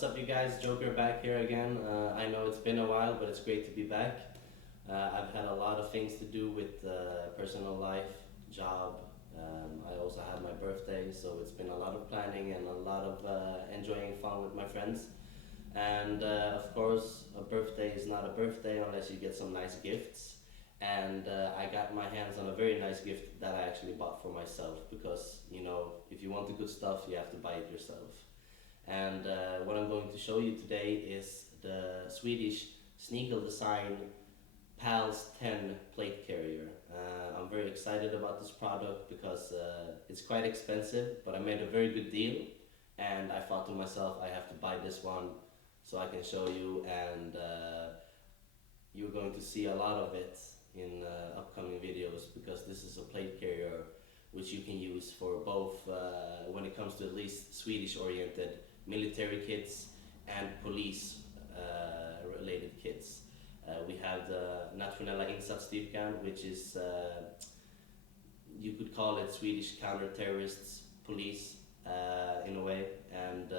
What's up, you guys? Joker back here again. I know it's been a while, but it's great to be back. I've had a lot of things to do with personal life, job. I also had my birthday, so it's been a lot of planning and a lot of enjoying fun with my friends. And of course, a birthday is not a birthday unless you get some nice gifts. And I got my hands on a very nice gift that I actually bought for myself because, if you want the good stuff, you have to buy it yourself. And what I'm going to show you today is the Swedish SNIGELDESIGN PALS 10 plate carrier. I'm very excited about this product because it's quite expensive, but I made a very good deal, and I thought to myself, I have to buy this one so I can show you, and you're going to see a lot of it in upcoming videos, because this is a plate carrier which you can use for both when it comes to at least Swedish oriented military kits and police related kits. We have the Nationella Insatsstyrkan, which is, you could call it Swedish counter-terrorists police in a way, and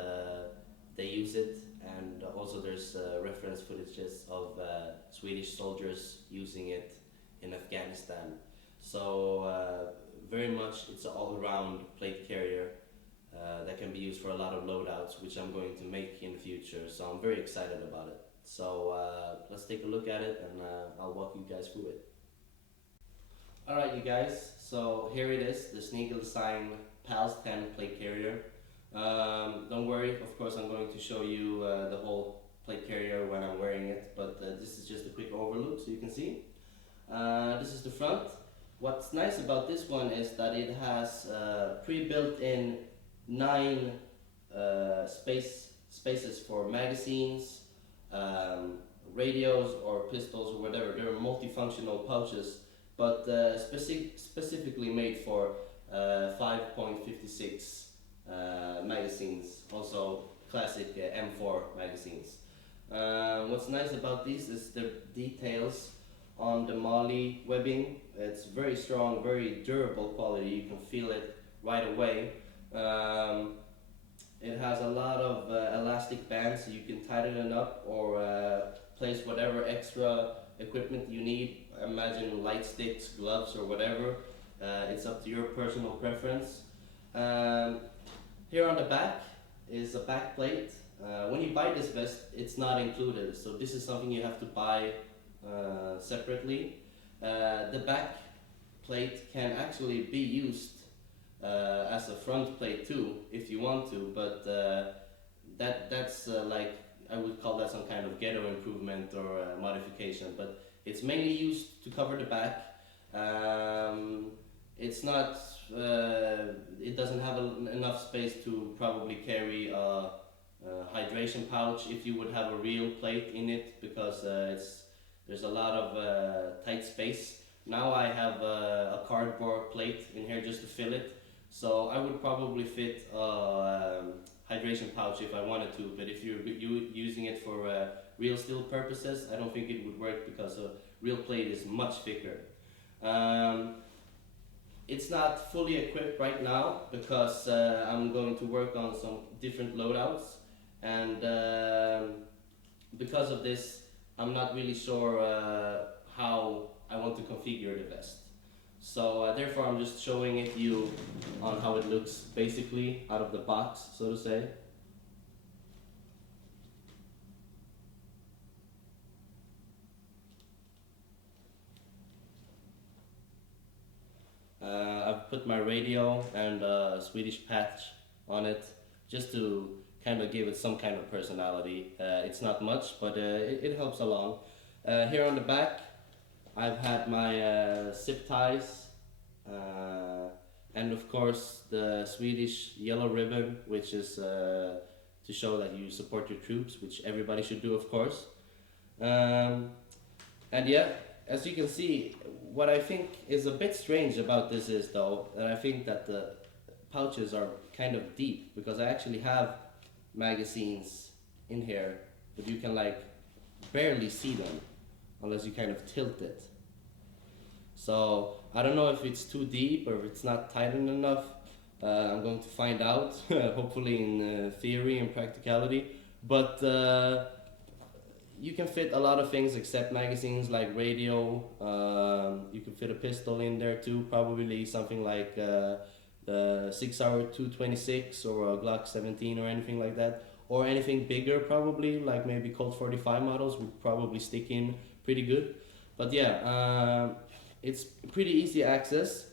they use it. And also there's reference footages of Swedish soldiers using it in Afghanistan. So very much it's an all-around plate carrier that can be used for a lot of loadouts, which I'm going to make in the future. So I'm very excited about it. So let's take a look at it, and I'll walk you guys through it. Alright, you guys, so here it is, the SNIGELDESIGN PALS 10 plate carrier. Don't worry, of course I'm going to show you the whole plate carrier when I'm wearing it, but this is just a quick overlook so you can see. This is the front. What's nice about this one is that it has pre-built in 9 spaces for magazines, radios or pistols or whatever. They're multifunctional pouches, but specifically made for 5.56 magazines, also classic M4 magazines. What's nice about these is the details on the MOLLE webbing. It's very strong, very durable quality. You can feel it right away. It has a lot of elastic bands, so you can tighten it up or place whatever extra equipment you need. Imagine light sticks, gloves, or whatever. It's up to your personal preference. Here on the back is a back plate. When you buy this vest, it's not included, so this is something you have to buy separately. The back plate can actually be used as a front plate too, if you want to, but that's like, I would call that some kind of ghetto improvement or modification, but it's mainly used to cover the back. It's not, it doesn't have enough space to probably carry a hydration pouch if you would have a real plate in it, because there's a lot of tight space. Now I have a cardboard plate in here just to fill it, so I would probably fit a hydration pouch if I wanted to, but if you're using it for real steel purposes, I don't think it would work because a real plate is much thicker. It's not fully equipped right now because I'm going to work on some different loadouts, and because of this I'm not really sure how I want to configure the vest. So therefore I'm just showing it you on how it looks basically out of the box, so to say. I've put my radio and a Swedish patch on it just to kind of give it some kind of personality. It's not much, but it helps along. Here on the back I've had my zip ties, and of course the Swedish yellow ribbon, which is to show that you support your troops, which everybody should do, of course. And yeah, as you can see, what I think is a bit strange about this is though that I think that the pouches are kind of deep, because I actually have magazines in here, but you can like barely see them unless you kind of tilt it. So I don't know if it's too deep or if it's not tightened enough. I'm going to find out, hopefully in theory and practicality. But you can fit a lot of things except magazines, like radio. You can fit a pistol in there too, probably something like the 6-hour 226 or a Glock 17 or anything like that. Or anything bigger, probably, like maybe Colt 45 models would probably stick in pretty good. But yeah, it's pretty easy access.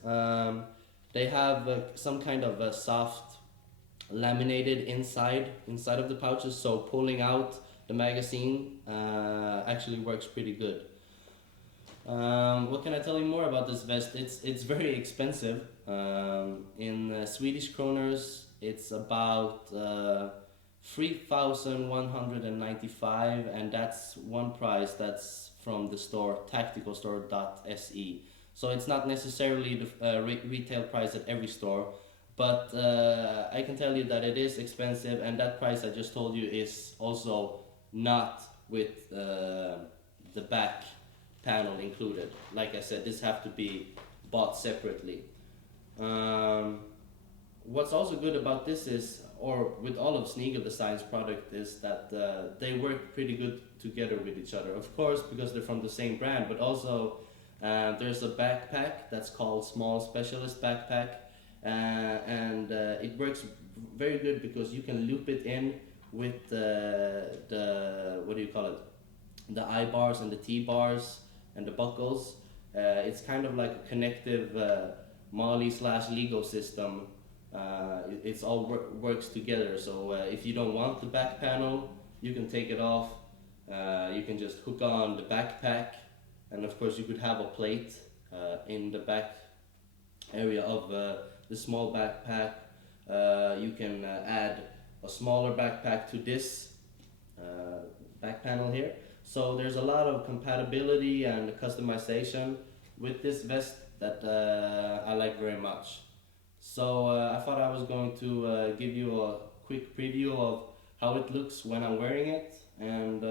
They have some kind of a soft laminated inside of the pouches, so pulling out the magazine actually works pretty good. What can I tell you more about this vest? It's very expensive. In Swedish kroners, it's about 3,195, and that's one price. That's from the store tacticalstore.se. So it's not necessarily the retail price at every store, but I can tell you that it is expensive, and that price I just told you is also not with the back panel included. Like I said, this have to be bought separately. What's also good about this is, or with all of SNIGELDESIGN's product, is that they work pretty good together with each other. Of course, because they're from the same brand, but also there's a backpack that's called Small Specialist Backpack, and it works very good because you can loop it in with the what do you call it? The I bars and the T bars and the buckles. It's kind of like a connective Mali / Lego system. It's all works together. So if you don't want the back panel, you can take it off. You can just hook on the backpack, and of course you could have a plate in the back area of the small backpack. You can add a smaller backpack to this back panel here. So there's a lot of compatibility and customization with this vest that I like very much. So I thought I was going to give you a quick preview of how it looks when I'm wearing it, and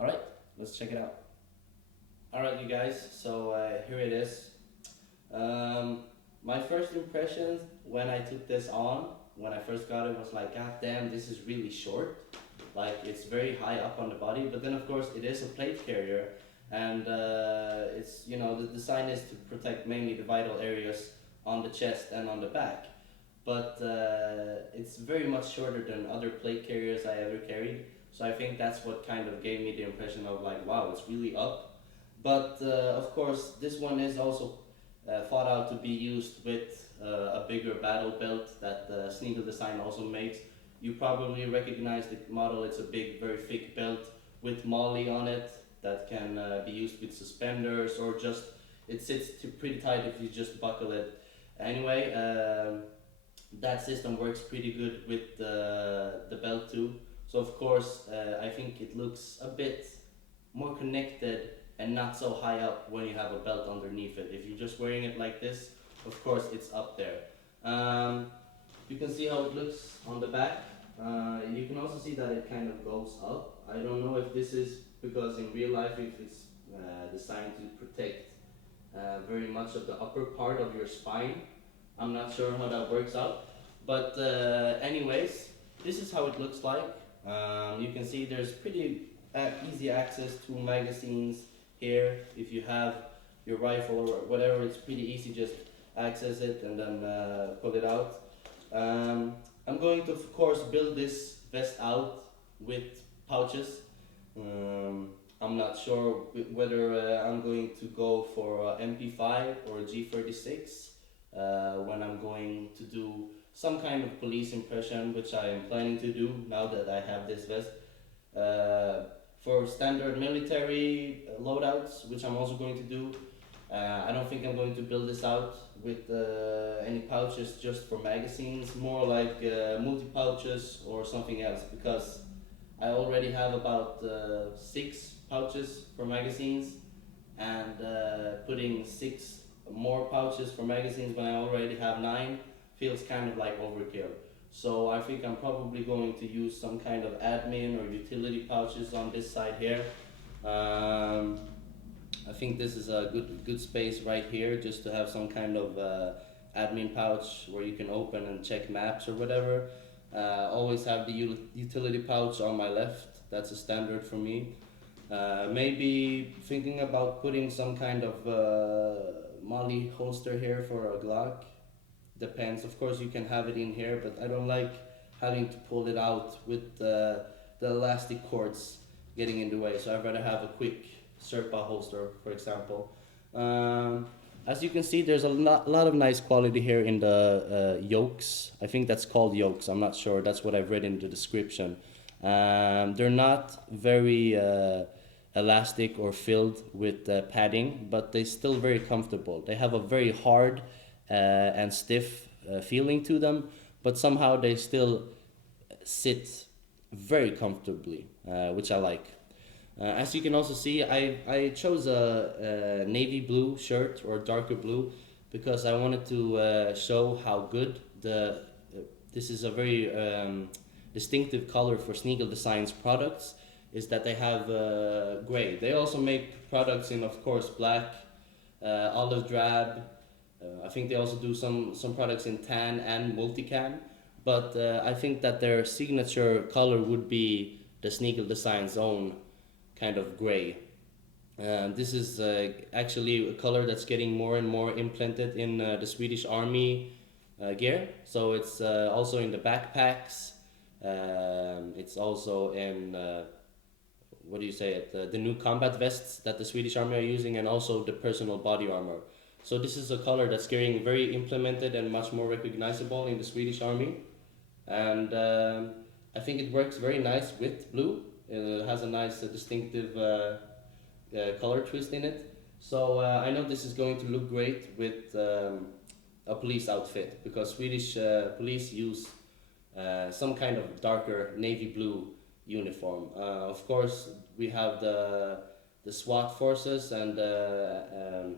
alright, let's check it out. Alright you guys, so here it is. My first impressions when I took this on, when I first got it, was like, god damn, this is really short. Like, it's very high up on the body, but then of course it is a plate carrier, and it's, you know, the design is to protect mainly the vital areas on the chest and on the back. But it's very much shorter than other plate carriers I ever carried, so I think that's what kind of gave me the impression of like, wow, it's really up. But of course this one is also thought out to be used with a bigger battle belt that SNIGELDESIGN also makes. You probably recognize the model. It's a big, very thick belt with Mali on it that can be used with suspenders, or just, it sits pretty tight if you just buckle it. Anyway, that system works pretty good with the belt too. So of course, I think it looks a bit more connected and not so high up when you have a belt underneath it. If you're just wearing it like this, of course it's up there. You can see how it looks on the back. You can also see that it kind of goes up. I don't know if this is because in real life if it's designed to protect very much of the upper part of your spine. I'm not sure how that works out. But anyways, this is how it looks like. You can see there's pretty easy access to magazines here. If you have your rifle or whatever, it's pretty easy, just access it and then pull it out. I'm going to of course build this vest out with pouches. I'm not sure whether I'm going to go for MP5 or G36 when I'm going to do some kind of police impression, which I am planning to do now that I have this vest. For standard military loadouts, which I'm also going to do, I don't think I'm going to build this out with any pouches just for magazines, more like multi-pouches or something else, because I already have about 6 pouches for magazines, and putting 6 more pouches for magazines when I already have 9 feels kind of like overkill. So I think I'm probably going to use some kind of admin or utility pouches on this side here. I think this is a good space right here, just to have some kind of admin pouch where you can open and check maps or whatever. Always have the utility pouch on my left. That's a standard for me. Maybe thinking about putting some kind of Molly holster here for a Glock. Depends. Of course, you can have it in here, but I don't like having to pull it out with the elastic cords getting in the way. So I'd rather have a quick Serpa holster, for example. Um, as you can see, there's a lot of nice quality here in the yokes. I think that's called yokes. I'm not sure. That's what I've read in the description. They're not very elastic or filled with padding, but they're still very comfortable. They have a very hard and stiff feeling to them, but somehow they still sit very comfortably, which I like. As you can also see, I chose a navy blue shirt or darker blue because I wanted to show how good this is a very distinctive color for SNIGELDESIGN's products, is that they have gray. They also make products in, of course, black, olive drab. I think they also do some products in tan and multicam, but I think that their signature color would be the SNIGELDESIGN's own kind of gray. This is actually a color that's getting more and more implanted in the Swedish Army gear. So it's also in the backpacks. It's also in what do you say it? The new combat vests that the Swedish Army are using, and also the personal body armor. So this is a color that's getting very implemented and much more recognizable in the Swedish Army, and I think it works very nice with blue. It has a nice distinctive color twist in it. So I know this is going to look great with a police outfit, because Swedish police use some kind of darker navy blue uniform. Of course, we have the SWAT forces and the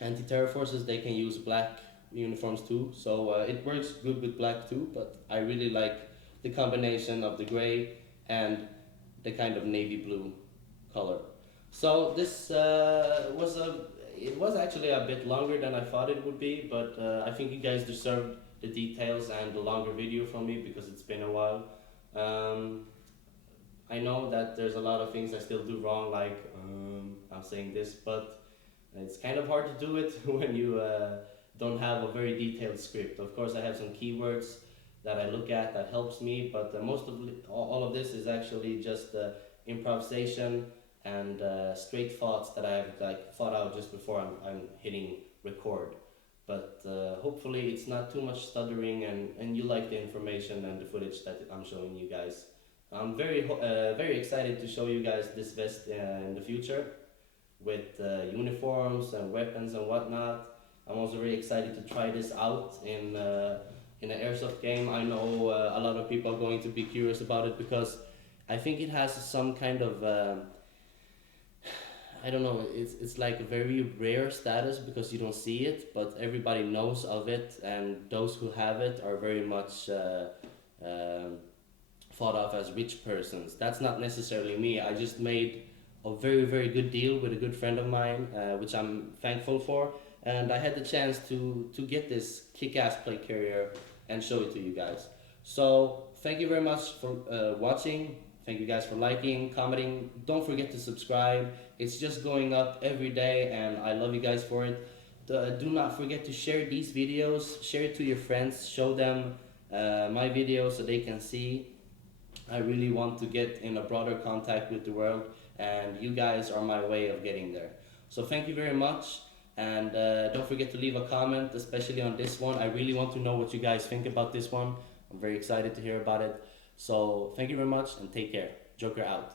anti-terror forces. They can use black uniforms too, so it works good with black too, but I really like the combination of the gray and the kind of navy blue color. So this it was actually a bit longer than I thought it would be, but I think you guys deserved the details and the longer video from me because it's been a while. I know that there's a lot of things I still do wrong, like I'm saying this, but it's kind of hard to do it when you don't have a very detailed script. Of course, I have some keywords that I look at that helps me, but all of this is actually just improvisation and straight thoughts that I've thought out just before I'm hitting record. But hopefully it's not too much stuttering, and you like the information and the footage that I'm showing you guys. I'm very excited to show you guys this vest in the future with uniforms and weapons and whatnot. I'm also very excited to try this out in an Airsoft game. I know a lot of people are going to be curious about it because I think it has some kind of I don't know, it's like a very rare status because you don't see it, but everybody knows of it, and those who have it are very much thought of as rich persons. That's not necessarily me. I just made a very good deal with a good friend of mine, which I'm thankful for, and I had the chance to get this kick-ass plate carrier and show it to you guys. So thank you very much for watching. Thank you guys for liking, commenting. Don't forget to subscribe. It's just going up every day, and I love you guys for it. Do not forget to share these videos. Share it to your friends. Show them my videos so they can see. I really want to get in a broader contact with the world, and you guys are my way of getting there. So thank you very much, and don't forget to leave a comment, especially on this one. I really want to know what you guys think about this one. I'm very excited to hear about it. So thank you very much, and take care. Joker out.